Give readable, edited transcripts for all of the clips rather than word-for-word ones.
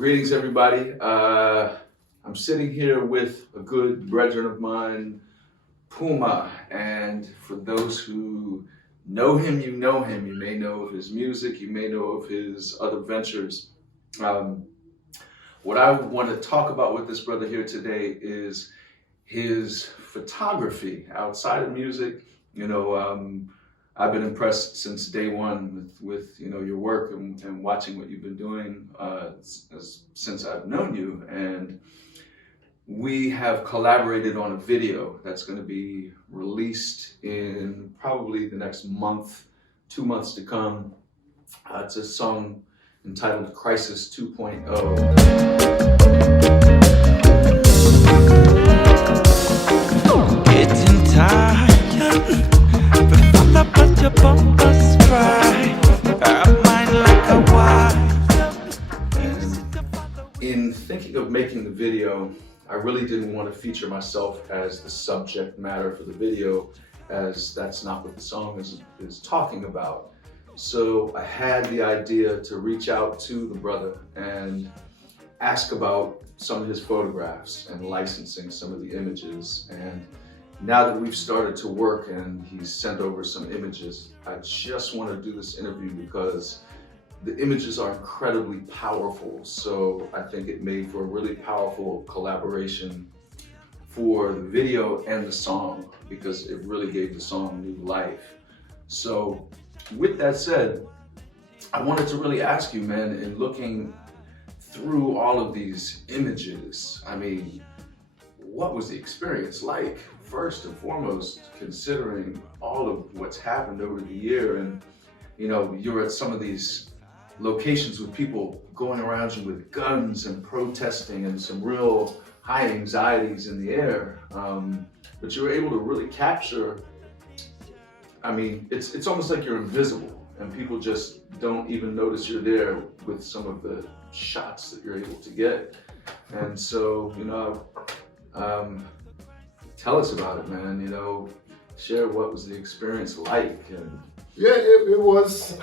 Greetings, everybody. I'm sitting here with a good brethren of mine, Puma, and for those who know him, you know him. You may know of his music, you may know of his other ventures. What I want to talk about with this brother here today is his photography outside of music. I've been impressed since day one with your work and watching what you've been doing since I've known you. And we have collaborated on a video that's going to be released in probably the next month, 2 months to come. It's a song entitled Crisis 2.0. Getting tired. But your bumpers cry. Mine like a wire. In thinking of making the video, I really didn't want to feature myself as the subject matter for the video, as that's not what the song is talking about. So I had the idea to reach out to the brother and ask about some of his photographs and licensing some of the images. And now that we've started to work and he's sent over some images, I just want to do this interview because the images are incredibly powerful. So I think it made for a really powerful collaboration for the video and the song, because it really gave the song new life. So with that said, I wanted to really ask you, man, in looking through all of these images, I mean, what was the experience like? First and foremost, considering all of what's happened over the year, and you're at some of these locations with people going around you with guns and protesting and some real high anxieties in the air, but you were able to really capture, I mean, it's almost like you're invisible and people just don't even notice you're there with some of the shots that you're able to get. And so, tell us about it, man. Share what was the experience like. And yeah, it was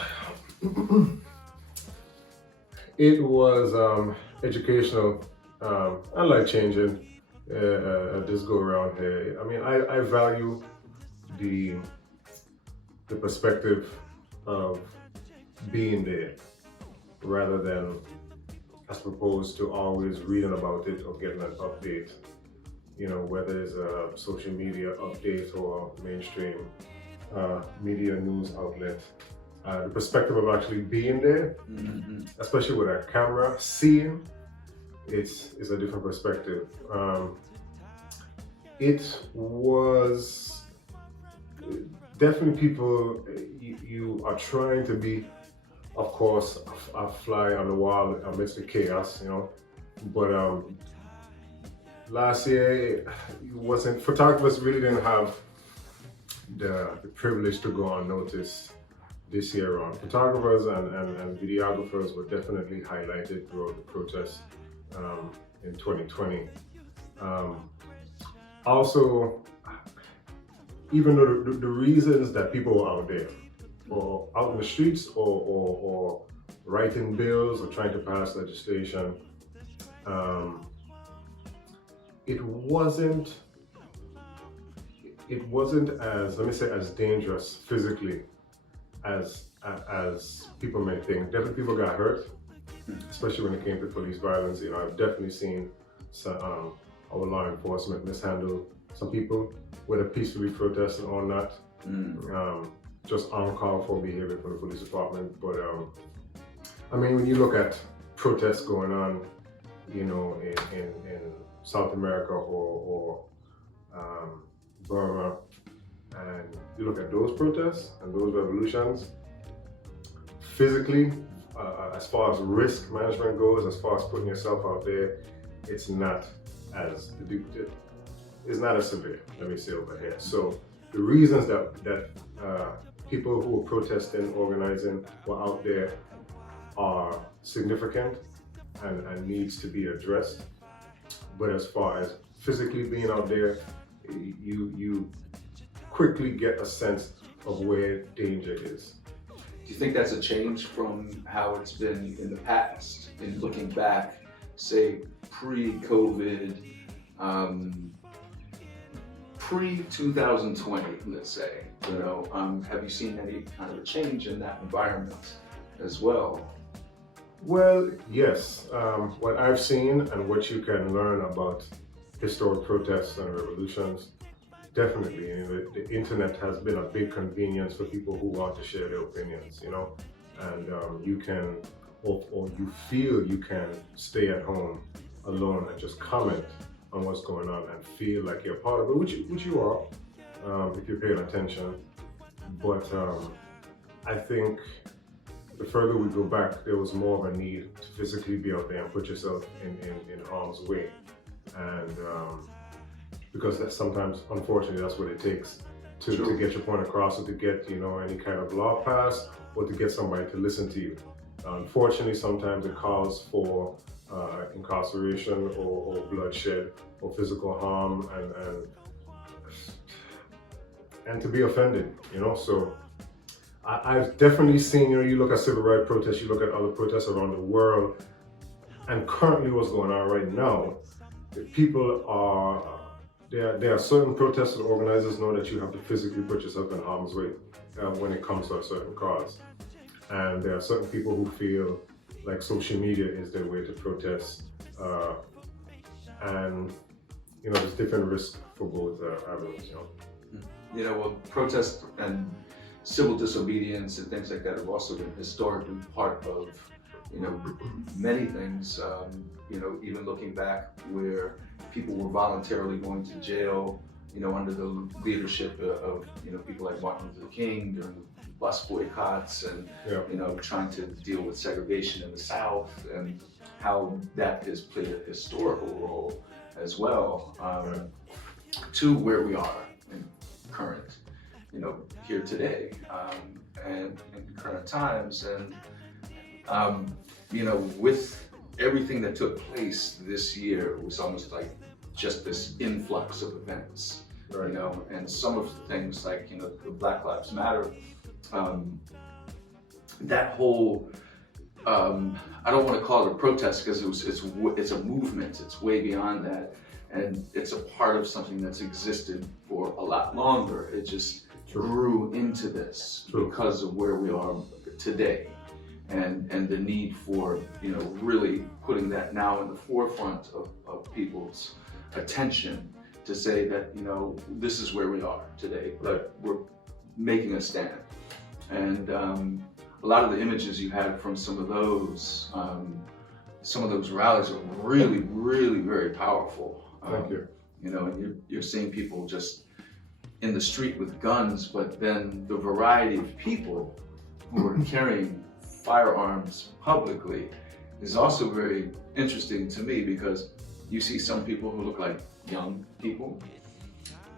it was educational and life changing this go around here. I mean, I value the perspective of being there rather than as opposed to always reading about it or getting an update. Whether it's a social media update or mainstream media news outlet. The perspective of actually being there, especially with a camera, seeing, it's a different perspective. It was definitely people, you are trying to be, of course, a fly on the wall amidst the chaos, but last year, photographers really didn't have the privilege to go unnoticed this year on. Photographers and videographers were definitely highlighted throughout the protests in 2020. Also, even though the reasons that people were out there, or out in the streets, or writing bills, or trying to pass legislation, it wasn't as, let me say, as dangerous physically as people may think. Definitely people got hurt, especially when it came to police violence. I've definitely seen our law enforcement mishandle some people, whether peacefully protesting or not, just uncalled for behavior from the police department. But I mean, when you look at protests going on, in South America or Burma, and you look at those protests and those revolutions, physically, as far as risk management goes, as far as putting yourself out there, it's not as severe, let me say over here. So the reasons that people who were protesting, organizing, were out there are significant and needs to be addressed. But as far as physically being out there, you quickly get a sense of where danger is. Do you think that's a change from how it's been in the past? In looking back, say, pre-COVID, pre-2020, let's say, you know, have you seen any kind of a change in that environment as well? Well, yes. What I've seen and what you can learn about historic protests and revolutions, definitely. You know, the internet has been a big convenience for people who want to share their opinions, you know, and you can, or you feel you can stay at home alone and just comment on what's going on and feel like you're part of it, which you are, if you're paying attention. But I think the further we go back, there was more of a need to physically be out there and put yourself in harm's way. And because that's sometimes, unfortunately, that's what it takes to get your point across, or to get, you know, any kind of law passed, or to get somebody to listen to you. Unfortunately, sometimes it calls for incarceration or bloodshed or physical harm and to be offended, you know. So I've definitely seen, you know, you look at civil rights protests, you look at other protests around the world, and currently what's going on right now, people are, there are certain protests and organizers know that you have to physically put yourself in harm's way when it comes to a certain cause. And there are certain people who feel like social media is their way to protest. And, you know, there's different risks for both avenues, you know. You know, well, protest and civil disobedience and things like that have also been historically part of, you know, many things. You know, even looking back where people were voluntarily going to jail, you know, under the leadership of, you know, people like Martin Luther King during the bus boycotts and, you know, trying to deal with segregation in the South, and how that has played a historical role as well, to where we are in current, you know, here today, and in current times. And, you know, with everything that took place this year, it was almost like just this influx of events, you know, and some of the things like, you know, the Black Lives Matter, that whole, I don't want to call it a protest because it's a movement. It's way beyond that, and it's a part of something that's existed for a lot longer. It just grew into this because of where we are today, and the need for, you know, really putting that now in the forefront of people's attention, to say that, you know, this is where we are today, that we're making a stand. And a lot of the images you had from some of those rallies are really, really very powerful. Thank you. You know, and you're seeing people just in the street with guns, but then the variety of people who are carrying firearms publicly is also very interesting to me, because you see some people who look like young people,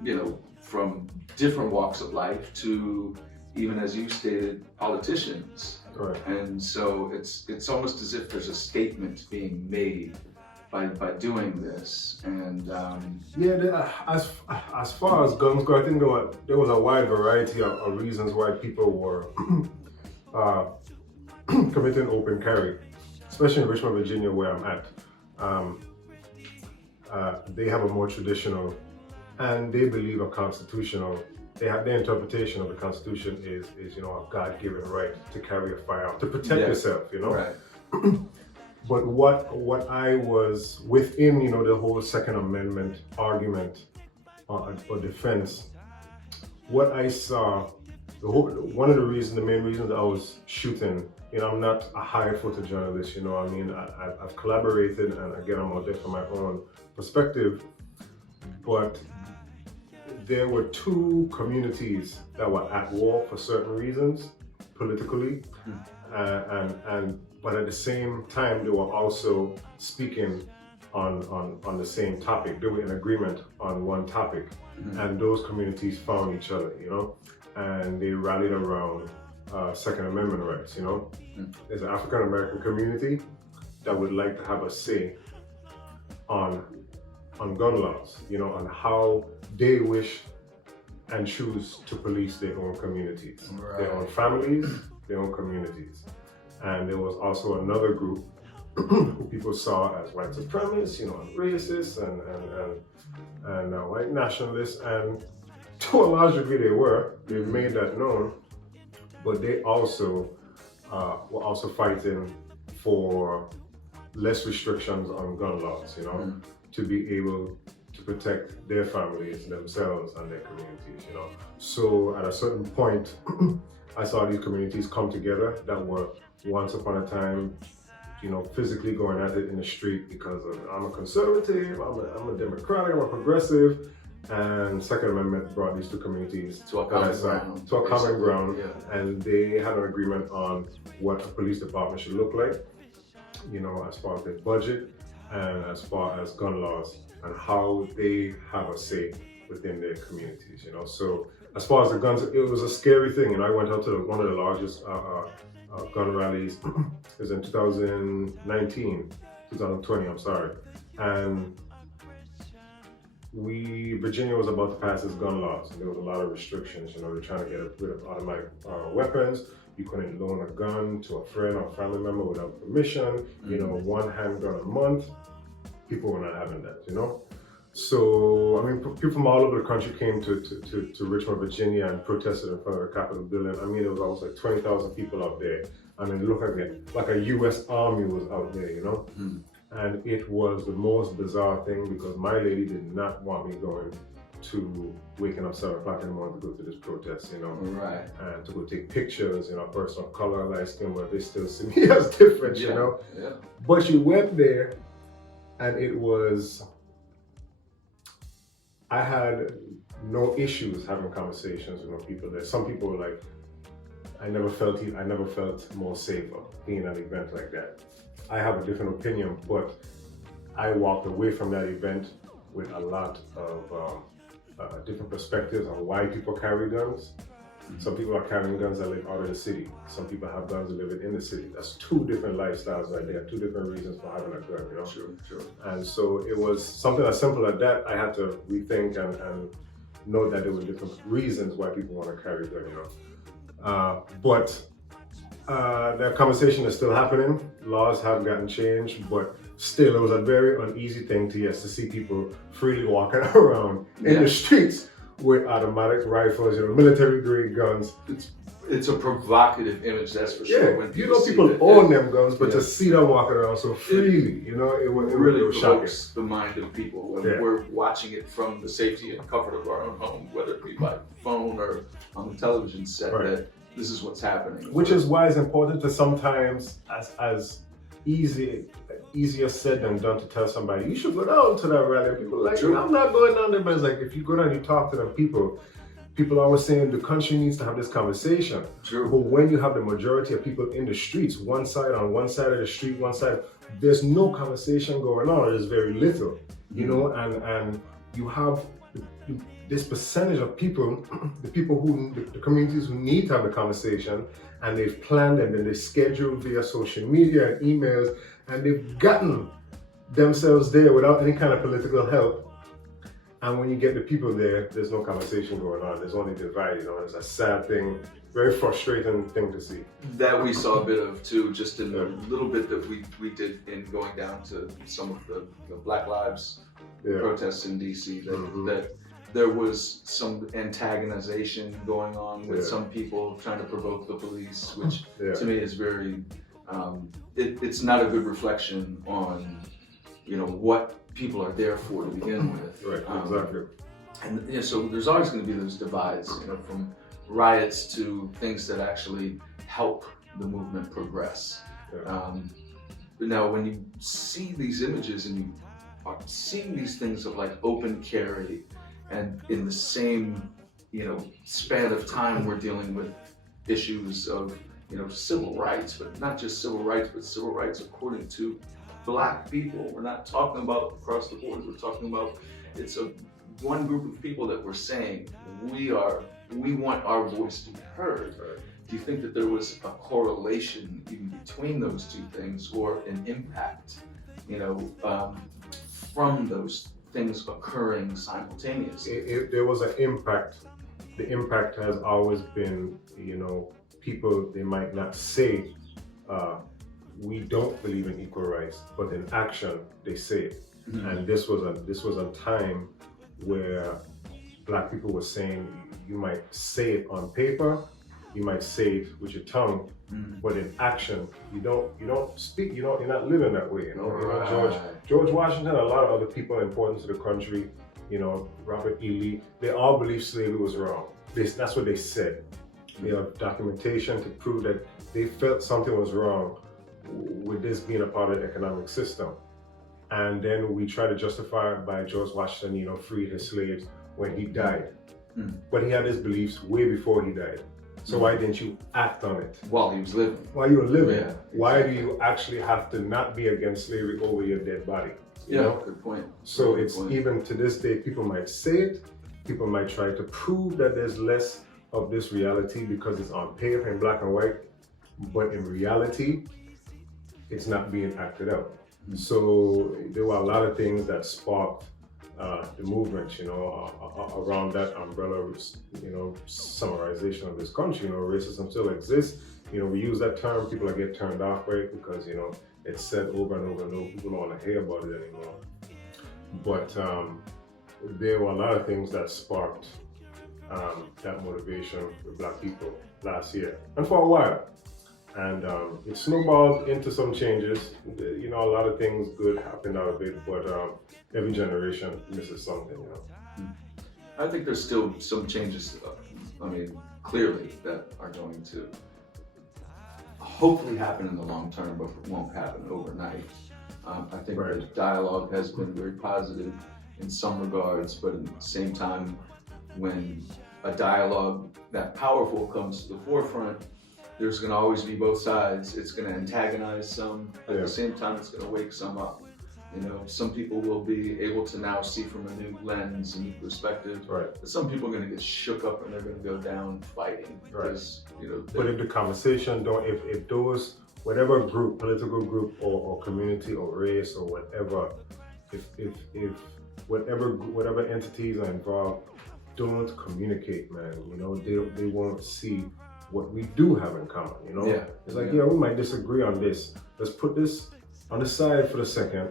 you know, from different walks of life to, even as you stated, politicians. Right. And so it's almost as if there's a statement being made by doing this. And yeah, as far as guns go, I think there was a wide variety of reasons why people were committing open carry, especially in Richmond, Virginia, where I'm at. They have a more traditional, and they believe a constitutional, they have their interpretation of the Constitution is, you know, a God-given right to carry a firearm, to protect yourself, you know. Right. But what I was within, you know, the whole Second Amendment argument or defense, what I saw, one of the main reasons I was shooting, you know, I'm not a high photojournalist, you know, I mean, I've collaborated, and again, I'm out there from my own perspective, but there were two communities that were at war for certain reasons, politically, but at the same time, they were also speaking on the same topic. They were in agreement on one topic, and those communities found each other, you know, and they rallied around Second Amendment rights, you know. There's an African American community that would like to have a say on gun laws, you know, on how they wish and choose to police their own communities, their own families, their own communities. And there was also another group who people saw as white supremacists, and racists and white nationalists, and to a large degree they've made that known, but they also were also fighting for less restrictions on gun laws, to be able to protect their families, themselves, and their communities, So at a certain point, I saw these communities come together that were once upon a time, physically going at it in the street because of, I'm a conservative, I'm a Democratic, I'm a progressive, and Second Amendment brought these two communities to a common ground, yeah. And they had an agreement on what a police department should look like, as far as their budget and as far as gun laws and how they have a say within their communities, So as far as the guns, it was a scary thing, I went out to one of the largest gun rallies. It was in 2020, I'm sorry, and Virginia was about to pass its gun laws, and there was a lot of restrictions. They're trying to get rid of automatic weapons. You couldn't loan a gun to a friend or family member without permission. One handgun a month. People were not having that. So people from all over the country came to Richmond, Virginia, and protested in front of the Capitol building. It was almost like 20,000 people out there. It looked like a U.S. Army was out there. And it was the most bizarre thing because my lady did not want me going to waking up 7 o'clock in the morning to go to this protest, Right. And to go take pictures, a person of color, light skin, where they still see me as different, Yeah. But you went there, and it was, I had no issues having conversations with people there. Some people were like, I never felt more safer being at an event like that. I have a different opinion, but I walked away from that event with a lot of different perspectives on why people carry guns. Some people are carrying guns that live out of the city. Some people have guns that live in the city. That's two different lifestyles right there, two different reasons for having a gun, Sure. And so it was something as simple as that. I had to rethink and know that there were different reasons why people want to carry a gun, But that conversation is still happening. Laws have gotten changed, but still it was a very uneasy thing to see people freely walking around in the streets with automatic rifles, military grade guns. It's a provocative image, that's for sure. Yeah, when people own them guns, but to see them walking around so freely, it really was shocking. provokes the mind of people when Yeah. we're watching it from the safety and comfort of our own home, whether it be by phone or on the television set, Right. that this is what's happening. Which is why it's important to sometimes, as easier said than done, to tell somebody, you should go down to that rally. People are like, True. I'm not going down there, but it's like, if you go down and you talk to them, people always saying the country needs to have this conversation. True. But when you have the majority of people in the streets, on one side of the street, one side, there's no conversation going on. There's very little, and you have this percentage of people, the communities who need to have the conversation, and they've planned and then they scheduled via social media and emails, and they've gotten themselves there without any kind of political help. And when you get the people there, there's no conversation going on. There's only divide, It's a sad thing, very frustrating thing to see. That we saw a bit of too, just in the little bit that we did in going down to some of the Black Lives protests in DC, that there was some antagonization going on with some people trying to provoke the police, which to me is very, it's not a good reflection on, what people are there for to begin with. Right, exactly. And so there's always going to be those divides, from riots to things that actually help the movement progress. But now when you see these images and you are seeing these things of like open carry, and in the same, span of time we're dealing with issues of, civil rights, but not just civil rights, but civil rights according to Black people. We're not talking about across the board. We're talking about it's one group of people that we're saying we want our voice to be heard. Do you think that there was a correlation even between those two things, or an impact, from those things occurring simultaneously? There was an impact. The impact has always been, people, they might not say we don't believe in equal rights, but in action they say it. And this was a time where Black people were saying you might say it on paper, you might say it with your tongue, but in action you don't speak. You're not living that way. George Washington, a lot of other people important to the country, Robert E. Lee, they all believed slavery was wrong. That's what they said. They have documentation to prove that they felt something was wrong with this being a part of the economic system. And then we try to justify it by George Washington, freed his slaves when he died. But he had his beliefs way before he died. So why didn't you act on it? While he was living. While you were living. Yeah, exactly. Why do you actually have to not be against slavery over your dead body? You know? Good point. So Good it's point. even to this day, people might say it, people might try to prove that there's less of this reality because it's on paper in black and white, but in reality, it's not being acted out. So there were a lot of things that sparked the movement, around that umbrella, summarization of this country. Racism still exists. We use that term, people get turned off by it because, it's said over and over and over. People don't want to hear about it anymore. But there were a lot of things that sparked that motivation with Black people last year and for a while. And it snowballed into some changes. A lot of things good happened out of it, but every generation misses something. I think there's still some changes, clearly, that are going to hopefully happen in the long term, but it won't happen overnight. I think the dialogue has been very positive in some regards, but at the same time, when a dialogue that powerful comes to the forefront, there's going to always be both sides. It's going to antagonize some. At the same time, it's going to wake some up. Some people will be able to now see from a new lens, a new perspective. But some people are going to get shook up and they're going to go down fighting. Because, but if the conversation if those, whatever group, political group or community or race or whatever, if whatever entities are involved don't communicate, man, they won't see what we do have in common, It's like, we might disagree on this. Let's put this on the side for the second.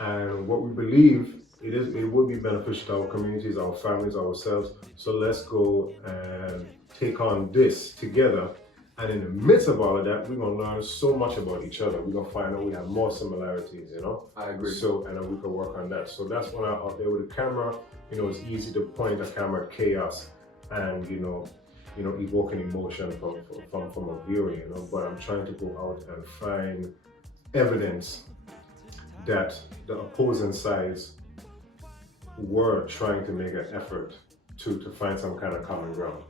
And what we believe, it would be beneficial to our communities, our families, ourselves. So let's go and take on this together. And in the midst of all of that, we're gonna learn so much about each other. We're gonna find out we have more similarities, I agree. So, and then we can work on that. So that's when I'm out there with the camera, it's easy to point a camera at chaos and, evoking emotion from a viewer, but I'm trying to go out and find evidence that the opposing sides were trying to make an effort to find some kind of common ground.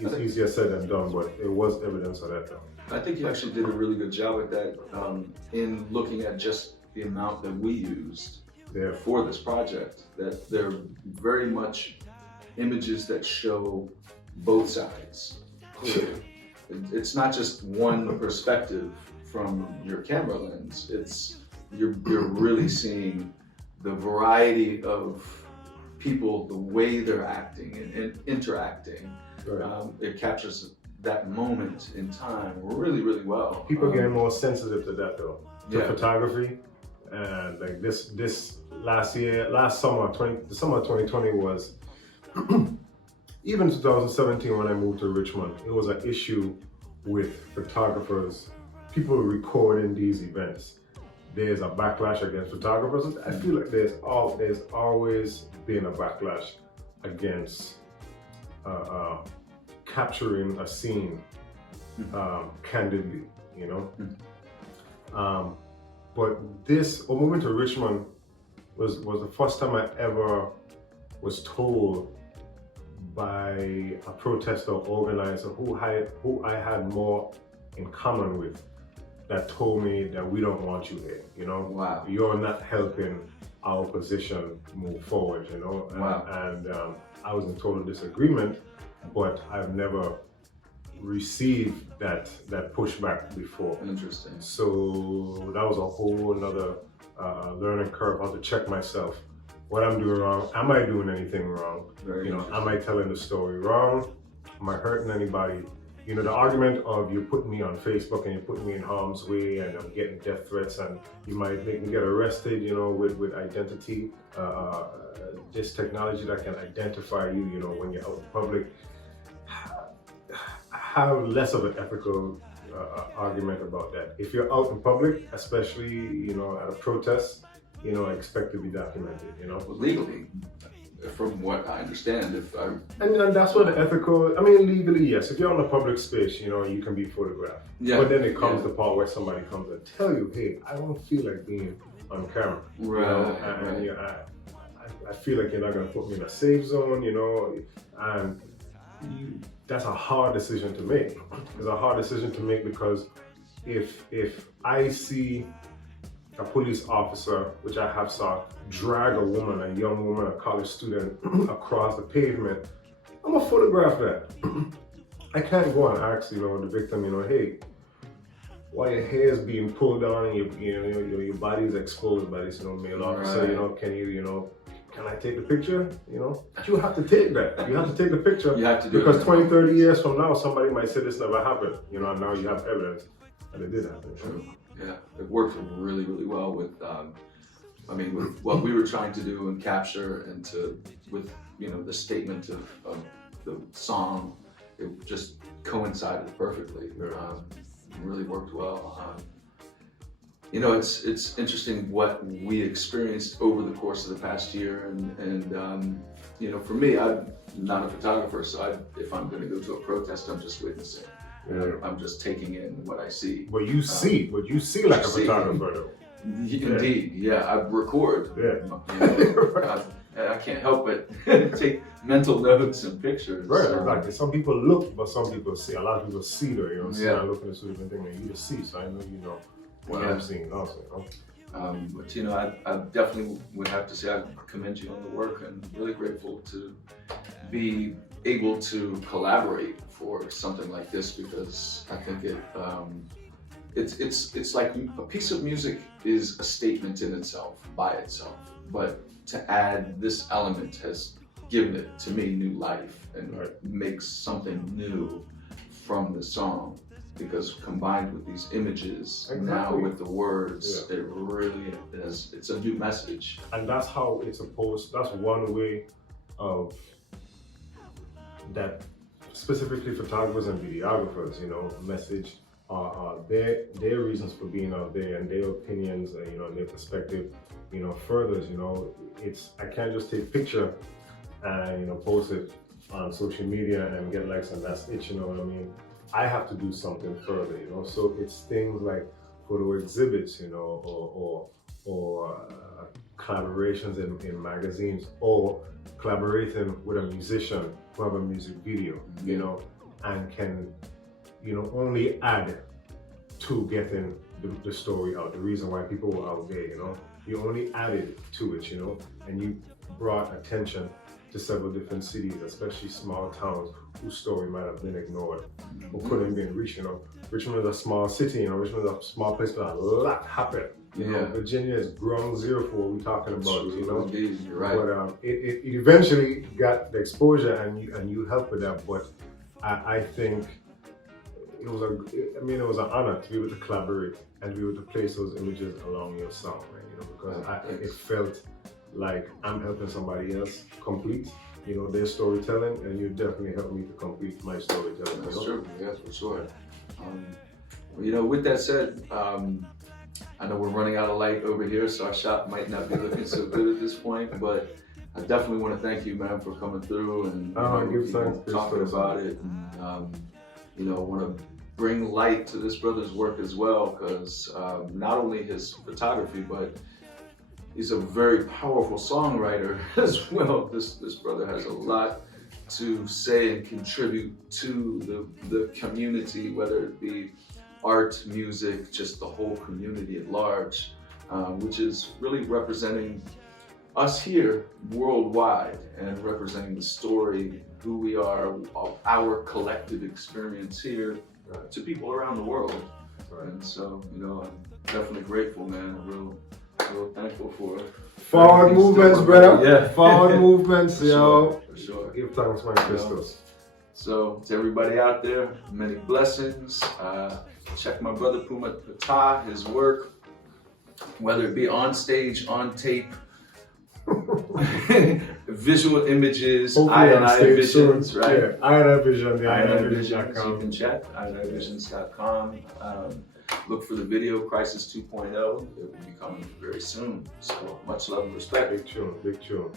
It's easier said than done, but it was evidence of that though. I think you actually did a really good job at that in looking at just the amount that we used for this project, that they're very much images that show both sides clearly. It's not just one perspective from your camera lens. You're really seeing the variety of people, the way they're acting and interacting. It captures that moment in time really, really well. People getting more sensitive to that though, to photography. And like this last summer, the summer of 2020 was, even 2017 when I moved to Richmond, it was an issue with photographers, people recording these events. There's a backlash against photographers. I feel like there's always been a backlash against capturing a scene candidly, but moving to Richmond was the first time I ever was told by a protester organizer who I had more in common with, that told me that we don't want you here, Wow. You're not helping our position move forward, Wow. And I was in total disagreement, but I've never received that pushback before. Interesting. So that was a whole another learning curve, how to check myself. What I'm doing wrong, am I doing anything wrong? Very interesting. Am I telling the story wrong? Am I hurting anybody? you know, the argument of you putting me on Facebook and you putting me in harm's way and I'm getting death threats and you might make me get arrested, you know, with identity, this technology that can identify you, you know, when you're out in public. I have less of an ethical argument about that. If you're out in public, especially, you know, at a protest, you know, I expect to be documented, you know. Well, legally, from what I understand, if I... And that's what the ethical, I mean, legally, yes. If you're on a public space, you know, you can be photographed. Yeah. But then it comes the part where somebody comes and tell you, hey, I don't feel like being on camera. Right, You know? And you know, I feel like you're not going to put me in a safe zone, you know, and that's a hard decision to make. It's a hard decision to make because if I see a police officer, which I have saw, drag a woman, a young woman, a college student across the pavement, I'm gonna photograph that. I can't go and ask, you know, the victim, you know, hey, while your hair is being pulled down and your body is exposed by this, you know, male officer, you know, can you, you know, can I take the picture? You know, you have to take that. You have to take the picture. You have to do because it. 20, 30 years from now, somebody might say this never happened. You know, and now you have evidence that it did happen. True. Yeah, it worked really, really well with, I mean, with what we were trying to do and capture and with, you know, the statement of the song, it just coincided perfectly. It really worked well. You know, it's interesting what we experienced over the course of the past year, and you know, for me, I'm not a photographer, so if I'm going to go to a protest, I'm just witnessing. Yeah. I'm just taking in what I see. What you see like a photographer, though. Indeed, yeah. I record. Yeah. You know, and I can't help but take mental notes and pictures. Right, exactly. Some people look, but some people see. A lot of people see, though. You know, see, I look at this different thing, and you just see. So I know you know what I'm seeing, also. You know? But you know, I definitely would have to say I commend you on the work, and really grateful to be able to collaborate for something like this, because I think it's like a piece of music is a statement in itself, by itself, but to add this element has given it, to me, new life and makes something new from the song, because combined with these images, now with the words, it really is, it's a new message. And that's how it's supposed, that's one way of that, specifically photographers and videographers, you know, message their reasons for being out there and their opinions, you know, and their perspective, you know, furthers, you know, I can't just take a picture and, you know, post it on social media and get likes and that's it, you know what I mean? I have to do something further, you know, so it's things like photo exhibits, you know, or collaborations in magazines, or collaborating with a musician who have a music video, you know, and can, you know, only add to getting the story out, the reason why people were out there, you know. You only added to it, you know, and you brought attention to several different cities, especially small towns whose story might have been ignored or couldn't be reached, you know. Richmond is a small city, you know, Richmond is a small place where a lot happened. You know, Virginia is ground zero for what we're talking about, you know. Indeed, you're right. But it eventually got the exposure, and you helped with that. But I think it was an honor to be able to collaborate and to be able to place those images along your song, right? You know, because it felt like I'm helping somebody else complete, you know, their storytelling, and you definitely helped me to complete my storytelling. That's true. Yes, for sure. Well, you know, with that said, I know we're running out of light over here, so our shot might not be looking so good at this point, but I definitely want to thank you, man, for coming through and talking about it. And, you know, I want to bring light to this brother's work as well, because not only his photography, but he's a very powerful songwriter as well. This brother has a lot to say and contribute to the community, whether it be art, music, just the whole community at large, which is really representing us here worldwide and representing the story, who we are, our collective experience here to people around the world. And so, you know, I'm definitely grateful, man. I'm real thankful for it. Forward movements, brother. Yeah. Forward movements, yo. For sure. Give thanks, my sisters. So to everybody out there, many blessings. Check my brother Puma Ptah, his work, whether it be on stage, on tape, visual images, I&I Visions, right? Yeah, I&I Vision, the I&I Visions, I&I you can check, I&IVisions.com. Look for the video Crisis 2.0. It will be coming very soon. So much love and respect. Big tune, big tune.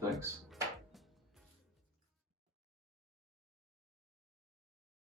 Thanks.